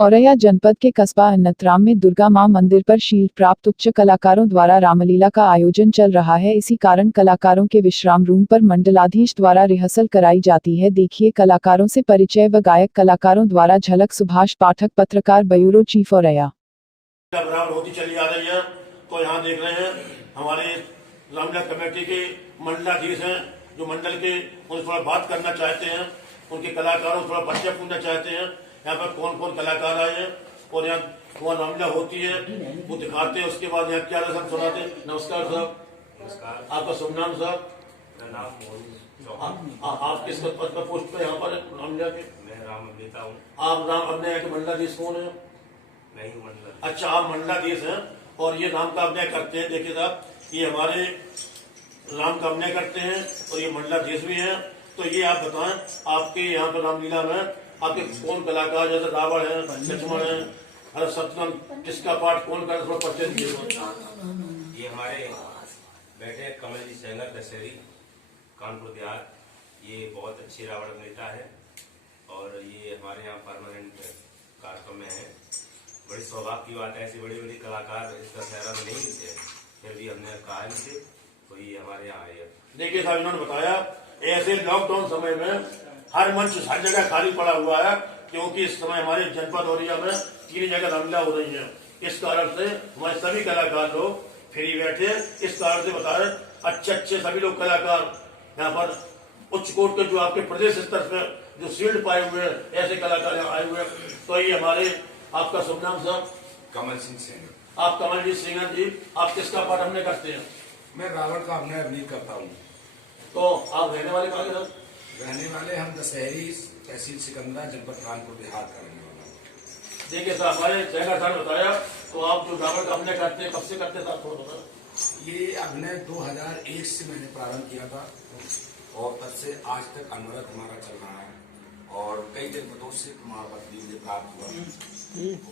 औरैया जनपद के कस्बा अन्नतराम में दुर्गा मां मंदिर पर शील्ड प्राप्त उच्च कलाकारों द्वारा रामलीला का आयोजन चल रहा है। इसी कारण कलाकारों के विश्राम रूम पर मंडलाधीश द्वारा रिहर्सल कराई जाती है। देखिए कलाकारों से परिचय व गायक कलाकारों द्वारा झलक। सुभाष पाठक, पत्रकार, ब्यूरो चीफ, औरैया। बराबर होती चली आ रही है। तो यहाँ देख रहे हैं हमारे रामलीला कमेटी के मंडलाधीश हैं, जो मंडल के उनसे थोड़ा बात करना चाहते हैं, उनके कलाकारों थोड़ा परिचय पूछना चाहते हैं। यहाँ पर कौन कौन कलाकार आए हैं और यहाँ वहाँ रामलीला होती है वो दिखाते हैं। उसके बाद यहाँ क्या रस्म सुनाते हैं। नमस्कार साहब। नमस्कार। आपका शुभ नाम साहब? आप किस पद पर पोस्ट पे यहाँ पर रामलीला के? मैं राम अभिनेता हूँ। आप राम अभिनय के मंडलाधीश कौन है? नहीं हूँ मंडल। अच्छा, आप मंडलाधीश हैं और ये राम का अभिनय करते हैं। देखिए साहब, ये हमारे राम का अभिनय करते हैं और ये मंडलाधीश भी हैं। तो ये आप बताएं, आपके यहाँ पर रामलीला में आपके कौन कलाकार, जैसे रावण है, लक्ष्मण है, हर सत्यम, किसका पाठ कौन कर, थोड़ा परिचय दीजिए। ये हमारे बैठे कमल जी सेंगर दशहरी, कानपुर देहात। ये बहुत अच्छे रावण अभिनेता है और ये हमारे यहाँ परमानेंट कार्यक्रम में है। बड़ी सौभाग्य की बात है, ऐसे बड़े बड़े कलाकार इस दशहरा में नहीं मिलते हैं, फिर भी हमने कहा इनसे तो ये हमारे यहाँ आए हैं। देखिए साहब, इन्होंने बताया ऐसे लॉकडाउन समय में हर मंच हर जगह खाली पड़ा हुआ है, क्योंकि इस समय हमारे जनपद औरैया में 3 जगह रामलीला हो रही है। इस कारण से हमारे सभी कलाकार लोग फ्री बैठे। इस कारण से बताए अच्छे सभी लोग कलाकार यहाँ पर उच्च कोट के, जो आपके प्रदेश स्तर पर जो शील्ड पाए हुए हैं, ऐसे कलाकार यहाँ आए हुए हैं। तो ये हमारे, आपका शुभ नाम साहब? कमल सिंह सेंगर। आप कमलजीत सिंह जी, आप किसका पाठ हमने करते हैं? मैं रावण का अभिनय करता हूँ। तो आप रहने वाले कहाँ के साहब? रहने वाले हम दशहरी, तहसील सिकंदरा, जनपद कानपुर देहात का रहने वाला हूँ। देखिए साहब, हमारे सेंगर साहब ने बताया। तो आप जो रावण का अभिनय करते हैं, कब से करते साहब, थोड़ा बताओ। ये अभिनय 2001 से मैंने प्रारंभ किया था और तब से आज तक अनवरत हमारा चल रहा है और कई जनपदों से प्रमाण पत्र भी मुझे प्राप्त हुआ।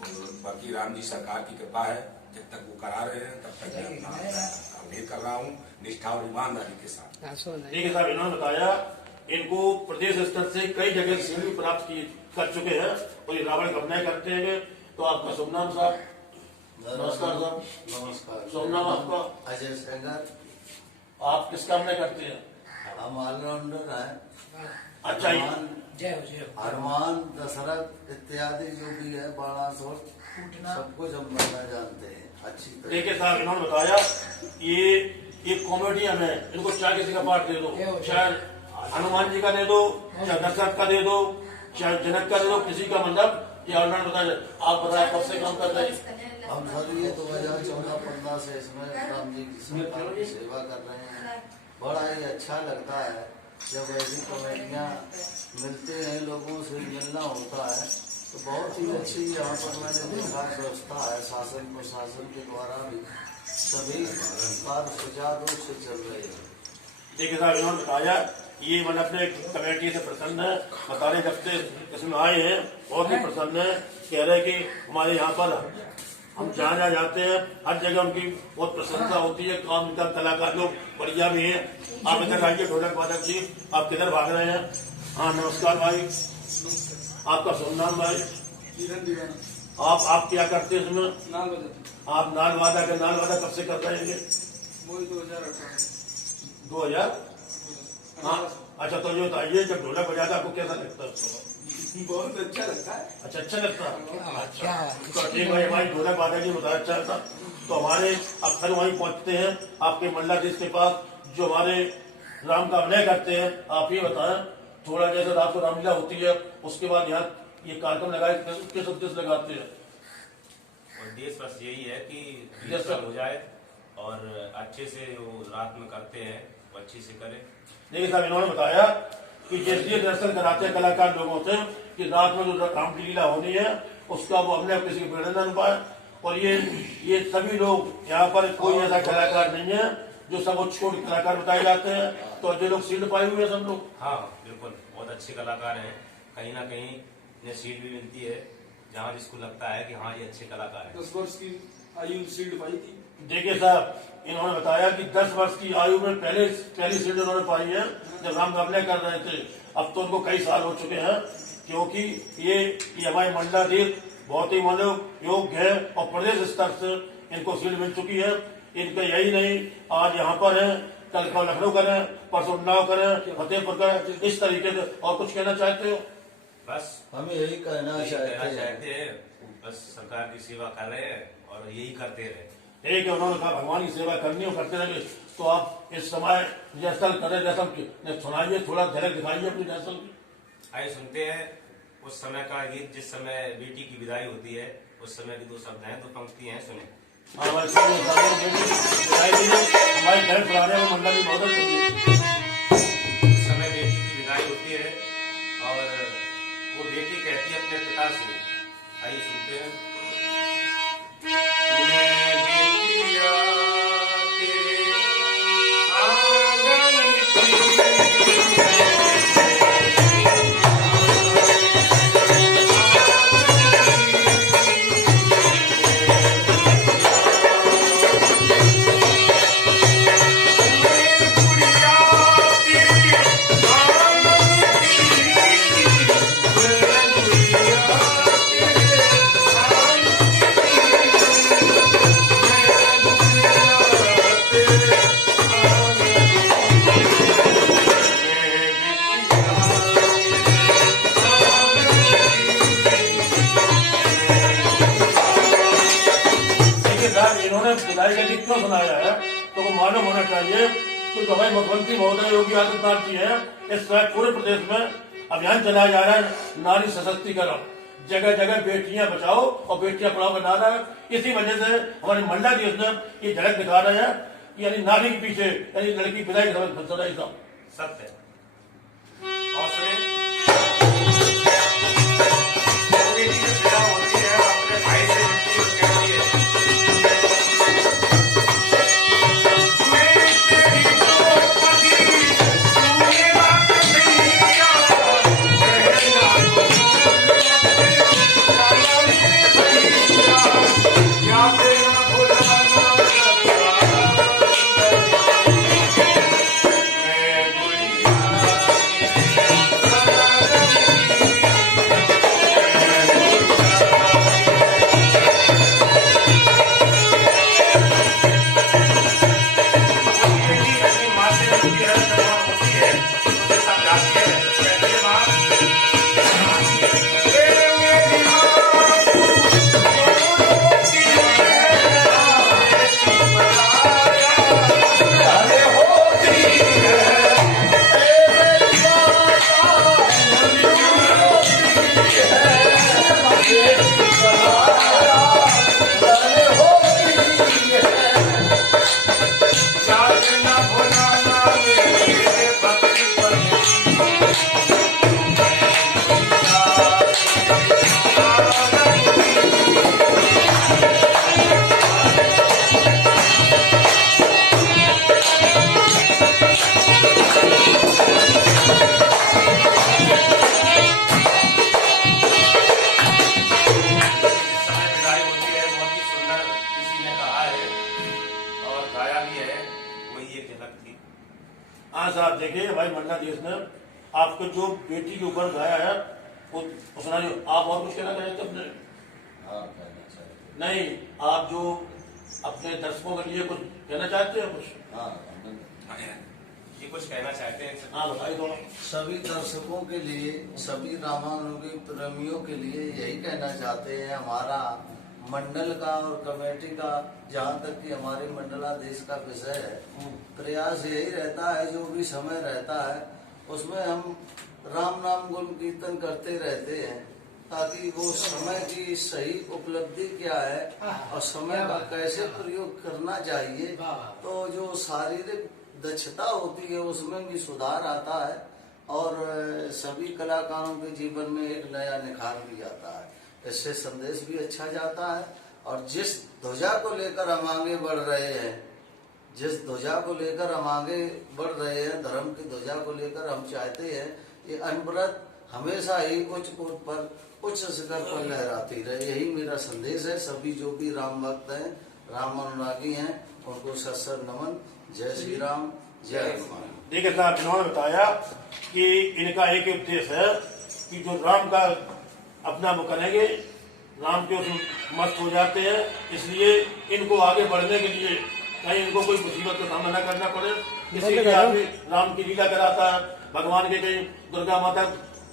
और बाकी राम जी सरकार की कृपा है, जब तक वो करा रहे हैं तब तक मैं अपना अभिनय कर रहा हूँ निष्ठा और ईमानदारी के साथ। देखिए साहब, इन्होंने बताया इनको प्रदेश स्तर से कई जगह शील्ड प्राप्त कर चुके हैं और ये रावण का अभिनय करते हैं। तो आपका शुभ नाम साहब? नमस्कार साहब। नमस्कार। शुभ नाम आपका? अजय सेंगर। आप किसका अभिनय करते हैं? हम ऑलराउंडर हैं। अच्छा, हनुमान, दशरथ इत्यादि जो भी है, बाणासुर, सब कुछ हम करना जानते हैं अच्छी तरह। देखिए साहब, इन्होंने बताया ये कॉमेडियन है, इनको चाहे किसी का पाठ दे दो, चाहे हनुमान जी का दे दो, चाहे दशरथ का दे दो, चाहे जनक का दे दो, किसी का, मतलब ये ऑलराउंडर बताया। आप बताया कब से काम कर रहे हैं? हम सर ये 2014-15 से इसमें राम जी की सेवा कर रहे हैं। बड़ा ही अच्छा लगता है जब ऐसी कमेटियाँ मिलते हैं, लोगों से मिलना होता है, तो बहुत ही अच्छी यहाँ पर मैंने देखा व्यवस्था है। शासन प्रशासन के द्वारा भी सभी कार्य सुचारू रूप से चल रहे हैं। देखिए साहब, इन्होंने बताया ये मन अपने कमेटी से प्रसन्न है, बता रहे जब से इसमें आए हैं बहुत ही प्रसन्न है। कह रहे कि हमारे यहाँ पर हम जहाँ जाते हैं हर जगह उनकी बहुत प्रशंसा होती है। काम इनका, कलाकार लोग बढ़िया भी हैं। आप इधर आइए, ढोलक वादक जी, आप किधर भाग रहे हैं? हाँ नमस्कार भाई, आपका शुभ नाम भाई? आप क्या करते हैं इसमें? आप नाल वादक है। नाल वादक कब से कर रहे हैं? 2000। हाँ अच्छा, तो ये बताइए जब ढोलक बजाता आपको कैसा लगता है? बहुत अच्छा लगता है। अच्छा लगता है। अच्छा, तो ठीक भाई, हमारी ढोलक वादक जी बताया अच्छा था। तो हमारे अक्सर वहीं पहुंचते हैं आपके मंडलाधीश के पास, जो हमारे राम का अभिनय करते हैं। आप ये बताएं थोड़ा, जैसे रात को रामलीला होती है उसके बाद यहाँ ये कार्यक्रम लगाए, किस उद्देश्य लगाते हैं? उद्देश्य बस यही है कि रिहर्सल हो जाए और अच्छे से वो रात में करते हैं, वो अच्छे से करें। देखिए साहब, इन्होंने बताया कि जैसे दर्शन कराते हैं कलाकार लोगों से कि रात में जो राम की लीला होनी है उसका वो अपने किसी के प्रेरणा न पाए। और ये सभी लोग यहाँ पर, कोई ऐसा कलाकार नहीं है जो सब उच्च कोटि कलाकार बताए जाते हैं। तो जो लोग शील्ड पाए हुए हैं सब लोग, हाँ बिल्कुल, बहुत अच्छे कलाकार हैं। कहीं ना कहीं इन्हें शील्ड भी मिलती है जहाँ जिसको लगता है कि हाँ ये अच्छे कलाकार हैं। 10 वर्ष की आयु शील्ड पाई थी। देखिए साहब, इन्होंने बताया कि 10 वर्ष की आयु में पहली शील्ड उन्होंने पाई है जब राम का अभिनय कर रहे थे। अब तो उनको कई साल हो चुके हैं, क्योंकि ये हमारे मंडलाधीश बहुत ही मतलब योग्य है और प्रदेश स्तर से इनको शील्ड मिल चुकी है। इनका यही नहीं, आज यहाँ पर है, कल का लखनऊ करें, परसों उन्नाव करें, फतेहपुर करें, इस तरीके से। और कुछ कहना चाहते हो? बस हम यही कहना चाहते हैं, बस सरकार की सेवा कर रहे हैं और यही करते रहे। ठीक है, उन्होंने कहा भगवान की सेवा करनी और करते रहेंगे। तो आप इस समय जैसल करें, जैसल सुनाइए, थोड़ा झलक दिखाइए अपनी जैसल की। आइए सुनते हैं उस समय का गीत, जिस समय बेटी की विदाई होती है, उस समय की दो शब्द हैं, दो पंक्ति हैं, सुने। हमारी बहन फुलाने में मंडल की मदद करिए। उस समय बेटी की विदाई होती है और वो बेटी कहती है अपने पिता से, आइए सुनते हैं। मैं बेटिया तेरे आंगन इन्होंने विदाई का गीत क्यों सुनाया है, तो वो मालूम होना चाहिए कि हमारे मुख्यमंत्री महोदय योगी आदित्यनाथ जी है, इस समय पूरे प्रदेश में अभियान चलाया जा रहा है नारी सशक्तिकरण। जगह जगह बेटियां बचाओ और बेटियां पढ़ाओ का नारा है। इसी वजह से हमारे मंडला जी ने ये झलक दिखा रहे हैं कि यानी नारी के पीछे यानी लड़की विदाई का सब सत्य और सुने। बेटी जब विदा होती है अपने भाई से मिलती है और कहती है, हाँ साहब, देखिए भाई मंडला देश ने आपको जो बेटी के ऊपर गाया है वो सुनाइए। आप और कुछ कहना चाहते अपने? नहीं, आप जो अपने दर्शकों के लिए कुछ कहना चाहते हैं? कुछ ये कुछ कहना चाहते हैं? हाँ बताइए थोड़ा। सभी दर्शकों के लिए, सभी रामानुगी प्रेमियों के लिए यही कहना चाहते हैं, हमारा मंडल का और कमेटी का, जहाँ तक कि हमारे मंडलाधीश का विषय है, प्रयास यही रहता है, जो भी समय रहता है उसमें हम राम नाम गुण कीर्तन करते रहते हैं, ताकि वो समय की सही उपलब्धि क्या है और समय का कैसे प्रयोग करना चाहिए, तो जो शारीरिक दक्षता होती है उसमें भी सुधार आता है और सभी कलाकारों के जीवन में एक नया निखार भी आता है। इससे संदेश भी अच्छा जाता है और जिस ध्वजा को लेकर हम आगे बढ़ रहे हैं, जिस ध्वजा को लेकर हम आगे बढ़ रहे हैं, धर्म की ध्वजा को लेकर हम चाहते हैं ये अनवरत हमेशा ही उच्च कोट पर, उच्च शिखर पर लहराती रहे। यही मेरा संदेश है। सभी जो भी राम भक्त हैं, राम अनुरागी हैं, उनको सत नमन। जय श्री राम, जय हनुमान। देखिए साहब, इन्होंने बताया कि इनका एक उद्देश्य है कि जो राम का अपना वो करेंगे राम के उसमें मस्त हो जाते हैं। इसलिए इनको आगे बढ़ने के लिए कहीं इनको कोई मुसीबत का सामना न करना पड़े, इसीलिए आदमी राम की लीला कराता है, भगवान के कहीं दुर्गा माता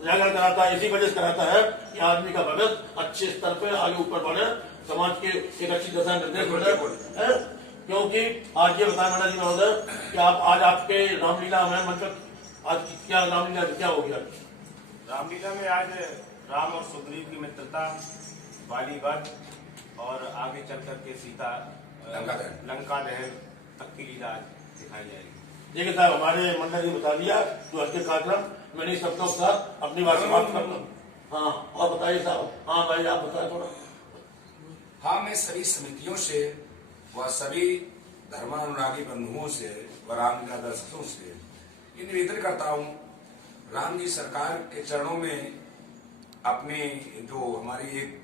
जागरण कराता है। इसी वजह से कराता है कि आदमी का भगत अच्छे स्तर पे आगे ऊपर बढ़े, समाज के एक अच्छी दशा निर्देश बढ़े। क्योंकि आज ये बताया मैडम जी महोदय कि आप आज आपके रामलीला में मतलब आज क्या रामलीला क्या हो गया? रामलीला में आज राम और सुग्रीव की मित्रता, बाली वध और आगे चल करके सीता लंका दहन तक की लीला दिखाई जाएगी। देखिए साहब, हमारे मंडल ने बता दिया जो आज के कार्यक्रम मैंने शब्दों के साथ अपनी बात समाप्त कर लूँ। हाँ, और बताइए साहब। हाँ भाई, आप बताए थोड़ा। हाँ, मैं सभी समितियों से व सभी धर्मानुरागी बंधुओं से व रामलीला दर्शकों से ये निवेदन करता हूँ, राम जी सरकार के चरणों में अपनी जो हमारी एक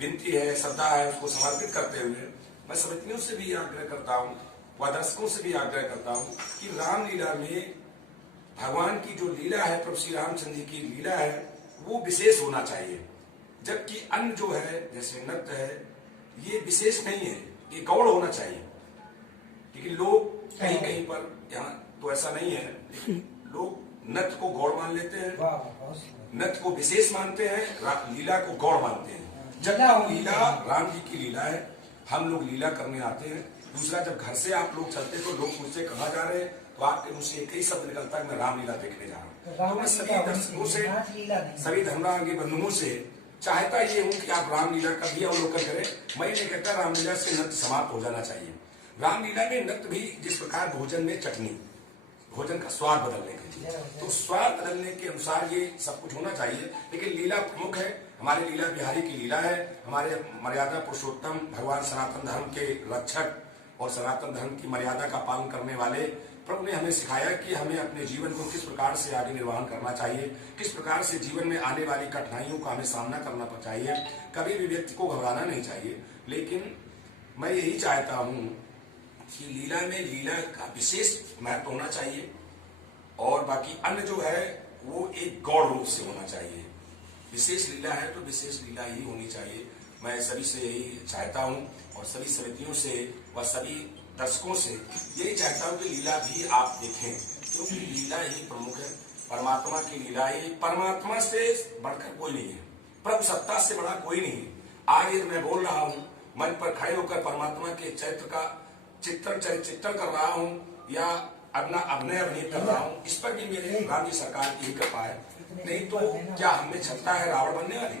विनती है, श्रद्धा है, उसको समर्पित करते हुए मैं समितियों से भी आग्रह करता हूँ व दर्शकों से भी आग्रह करता हूँ कि रामलीला में भगवान की जो लीला है, प्रभु श्री रामचंद्र जी की लीला है, वो विशेष होना चाहिए। जबकि अन्य जो है जैसे नृत्य है, ये विशेष नहीं है, ये गौड़ होना चाहिए। लेकिन लोग कहीं कहीं पर, यहाँ तो ऐसा नहीं है, लेकिन लोग नृत्य को गौड़ मान लेते हैं, नृत्य को विशेष मानते हैं, लीला को गौड़ मानते हैं। जबकि लीला राम जी की लीला है, हम लोग लीला करने आते हैं। दूसरा, जब घर से आप लोग चलते तो लोग मुझसे कहाँ जा रहे हैं, तो आपके मुझसे एक ही शब्द निकलता है, मैं रामलीला देखने जा रहा हूँ। तो मैं सभी दर्शकों से, सभी धर्मानुरागी बंधुओं से चाहता ये हूँ कि आप रामलीला का भी अवलोकन करें। मैं नहीं कहता रामलीला से नृत्य समाप्त हो जाना चाहिए। रामलीला में नृत्य भी जिस प्रकार भोजन में चटनी, भोजन का स्वाद बदलने के लिए, तो स्वाद बदलने के अनुसार ये सब कुछ होना चाहिए। लेकिन लीला प्रमुख है, हमारे लीला बिहारी की लीला है। हमारे मर्यादा पुरुषोत्तम भगवान सनातन धर्म के रक्षक और सनातन धर्म की मर्यादा का पालन करने वाले प्रभु ने हमें सिखाया कि हमें अपने जीवन को किस प्रकार से आगे निर्वहन करना चाहिए, किस प्रकार से जीवन में आने वाली कठिनाइयों का हमें सामना करना चाहिए। कभी भी व्यक्ति को घबराना नहीं चाहिए। लेकिन मैं यही चाहता हूँ कि लीला में लीला का विशेष महत्व होना चाहिए और बाकी अन्य जो है वो एक गौड़ रूप से होना चाहिए। विशेष लीला है तो विशेष लीला ही होनी चाहिए। मैं सभी से यही चाहता हूँ और सभी समितियों से व सभी दर्शकों से यही चाहता हूँ कि लीला भी आप देखें, क्योंकि लीला ही प्रमुख है। परमात्मा की लीला ही, परमात्मा से बढ़कर कोई नहीं है, प्रभु सत्ता से बड़ा कोई नहीं है। आज ये मैं बोल रहा हूँ, मन पर खड़े होकर परमात्मा के चरित्र का चित्रण कर रहा हूँ या अपना अभिनय कर रहा हूँ, इस पर भी मेरे राम जी सरकार की ही कृपा है। नहीं तो क्या हमें क्षमता है रावण बनने वाली?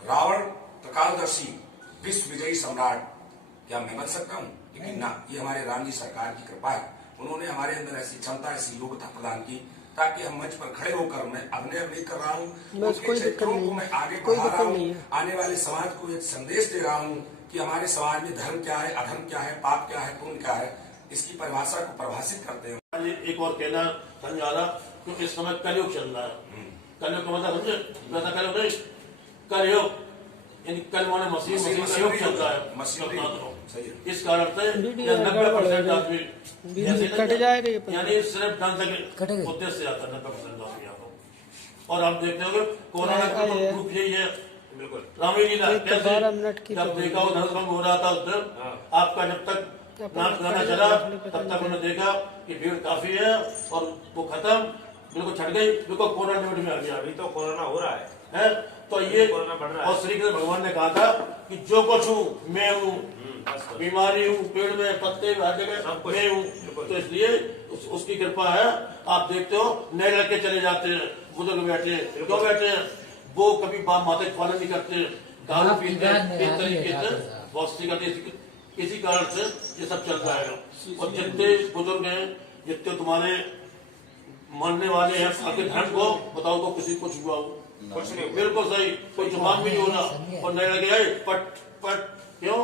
रावण त्रिकालदर्शी विश्व विजयी सम्राट, क्या मैं बन सकता हूँ? लेकिन ना, ये हमारे राम जी सरकार की कृपा है। उन्होंने हमारे अंदर ऐसी क्षमता, ऐसी योग्यता प्रदान की ताकि हम मंच पर खड़े होकर मैं अभिनय कर रहा हूँ, उसके चरित्रों को मैं आगे बढ़ा रहा हूँ, आने वाले समाज को एक संदेश दे रहा हूँ कि हमारे समाज में धर्म क्या है, अधर्म क्या है, पाप क्या है, पुण्य क्या है, इसकी परिभाषा को परिभाषित करते हैं। एक और कहना समझा रहा, क्योंकि इस समय कलयुग चल रहा है। कलयुग का मतलब समझे, वैसा कलयुग नहीं, कलयुग यानी कल माने मसीह का युग चल रहा है। इस कारण से 90% आदमी यानी सिर्फ डांस के उद्देश्य से आता है 90% आदमी यहाँ को। और आप देखते हो कोरोना का रूप यही है, बिल्कुल रामलीला कैसे जब देखा वो धर्म हो रहा था उस दिन, आपका जब तक नाच गाना चला तब तक उन्होंने देखा कि भीड़ काफी है और वो खत्म, बिल्कुल छट गई, बिल्कुल कोरोना लिमिट में आ गया। अभी तो कोरोना हो रहा है तो ये कोरोना बढ़ रहा है। और श्री कृष्ण भगवान ने कहा था कि जो कुछ हूँ मैं हूँ, बीमारी हूँ, पेड़ में पत्ते हर जगह मैं हूँ। तो इसलिए उसकी कृपा है। आप देखते हो नए लड़के चले जाते हैं, बुजुर्ग बैठे क्यों बैठे हैं, वो कभी बाप माता का पालन नहीं करते, दारू पीते हैं, इस तरीके से बहुत सी करते। इसी कारण से ये सब चल रहा है। और जितने बुजुर्ग हैं, जितने तुम्हारे मानने वाले हैं आपके धर्म को, बताओ तो किसी को हुआ हो? कुछ नहीं, बिल्कुल सही, कोई जवाब भी नहीं होना। और नए लगे आए पट पट, क्यों?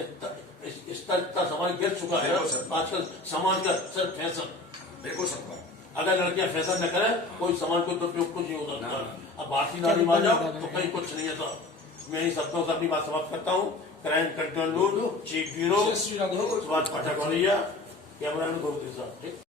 इतना समाज गिर चुका है आजकल, समाज का सिर्फ फैशन। बिल्कुल सब अगर लड़कियां फैशन न करें, कोई समाज को दुरुपयोग कुछ नहीं हो सकता। अब भारतीय नारी मान जाओ तो कहीं कुछ नहीं है। तो मैं इन शब्दों से अपनी बात समाप्त करता हूँ। Crime control bureau chief bureau Subhash Pathak, camera man गुरु